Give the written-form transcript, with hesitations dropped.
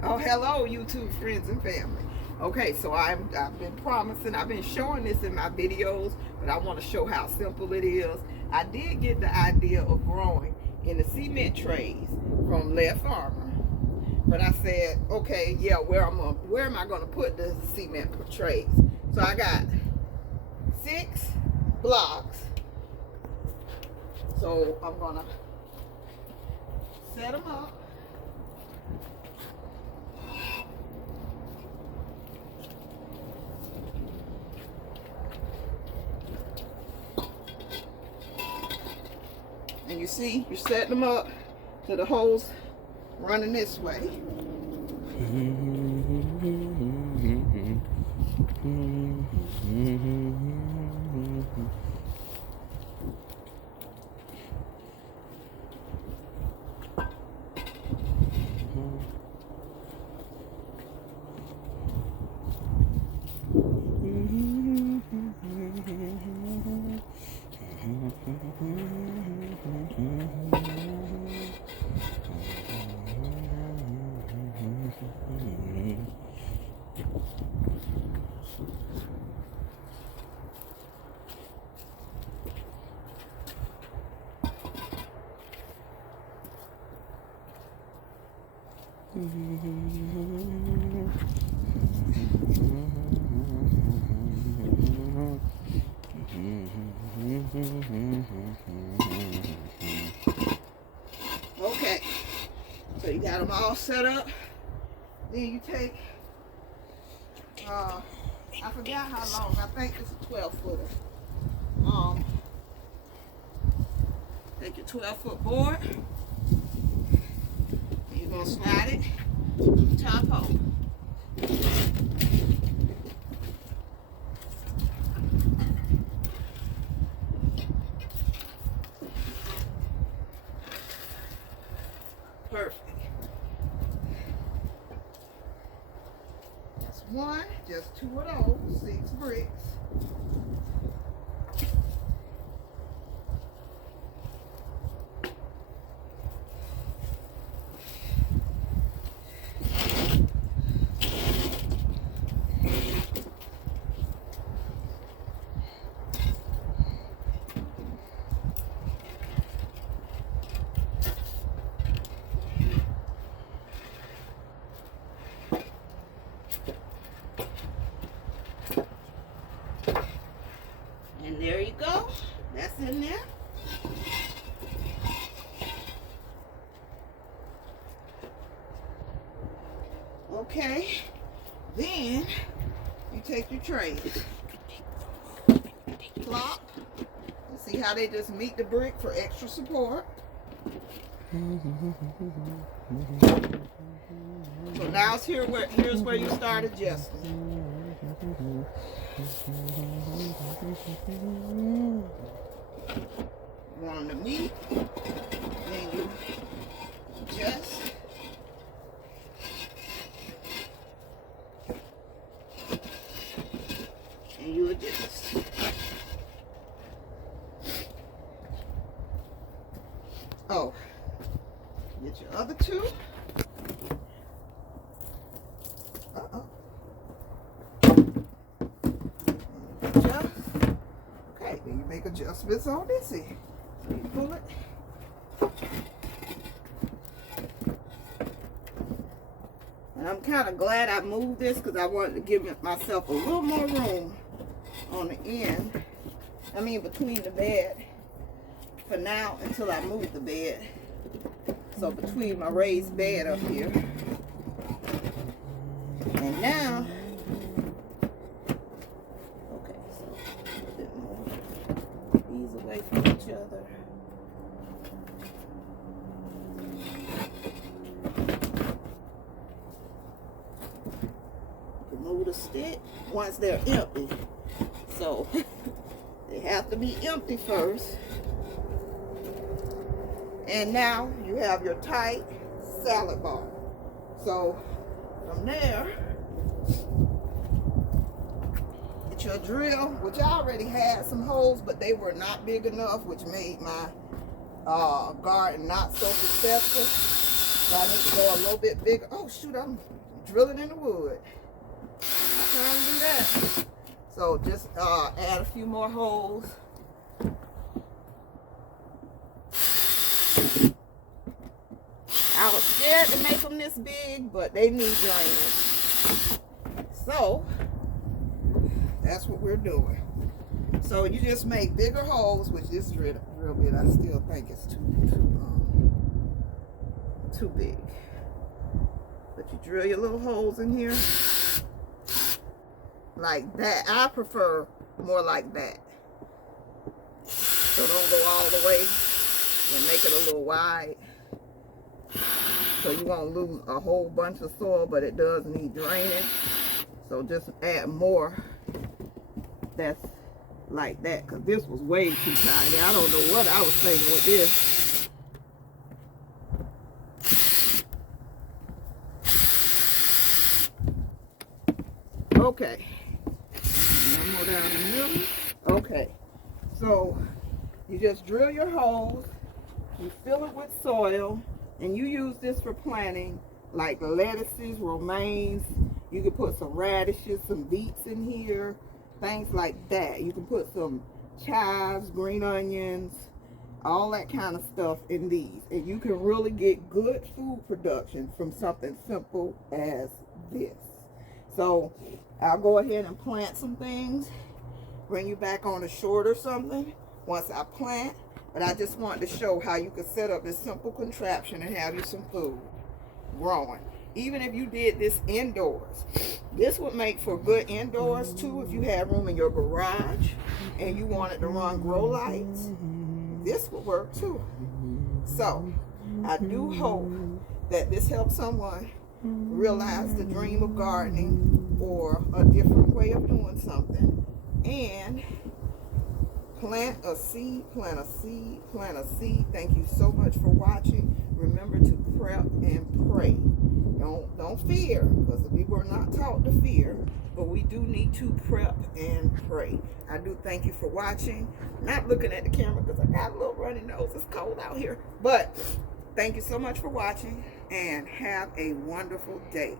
Oh, hello, YouTube friends and family. Okay, so I've been promising, I've been showing this in my videos, but I want to show how simple it is. I did get the idea of growing in the cement trays from Left Farmer, but I said, okay, yeah, where am I gonna put the cement trays? So I got 6 blocks. So I'm gonna set them up. And you see, you're setting them up to the holes running this way. Okay, so you got them all set up. Then you take, I forgot how long, I think it's a 12-footer. Take your 12-foot board, and you're going to slide it to the top hole. Perfect. That's one, just 2 of those, 6 bricks. And there you go. That's in there. Okay. Then you take your trays. Plop. You see how they just meet the brick for extra support. So now it's here's where you start adjusting. Want them to meet, then you adjust. And you adjust. Oh, get your other 2. Adjust. Okay, then you make adjustments on this end. So you pull it. And I'm kind of glad I moved this because I wanted to give myself a little more room on the end. I mean between the bed for now until I move the bed. So between my raised bed up here. And now, okay, so a bit more. These away from each other. Remove the stick once they're empty. So they have to be empty first. And now you have your tight salad bar. So from there, get your drill, which I already had some holes, but they were not big enough, which made my garden not so successful. So I need to go a little bit bigger. Oh shoot, I'm drilling in the wood. Not trying to do that. So just add a few more holes. I was scared to make them this big, but they need drainage. So that's what we're doing. So you just make bigger holes, which this drill bit I still think is too big. But you drill your little holes in here like that. I prefer more like that. So don't go all the way and make it a little wide. So you won't lose a whole bunch of soil, but it does need drainage. So just add more that's like that, because this was way too tiny. I don't know what I was thinking with this. Okay. One more down the middle. Okay. So you just drill your holes, you fill it with soil, and you use this for planting like lettuces, romaines. You can put some radishes, some beets in here, things like that. You can put some chives, green onions, all that kind of stuff in these. And you can really get good food production from something simple as this. So I'll go ahead and plant some things, bring you back on a short or something once I plant. But I just wanted to show how you could set up this simple contraption and have you some food growing. Even if you did this indoors, this would make for good indoors too. If you have room in your garage and you wanted to run grow lights, this would work too. So I do hope that this helps someone realize the dream of gardening or a different way of doing something, and plant a seed, plant a seed, plant a seed. Thank you so much for watching. Remember to prep and pray. Don't fear, because we were not taught to fear, but we do need to prep and pray. I do thank you for watching. Not looking at the camera because I got a little runny nose. It's cold out here. But thank you so much for watching, and have a wonderful day.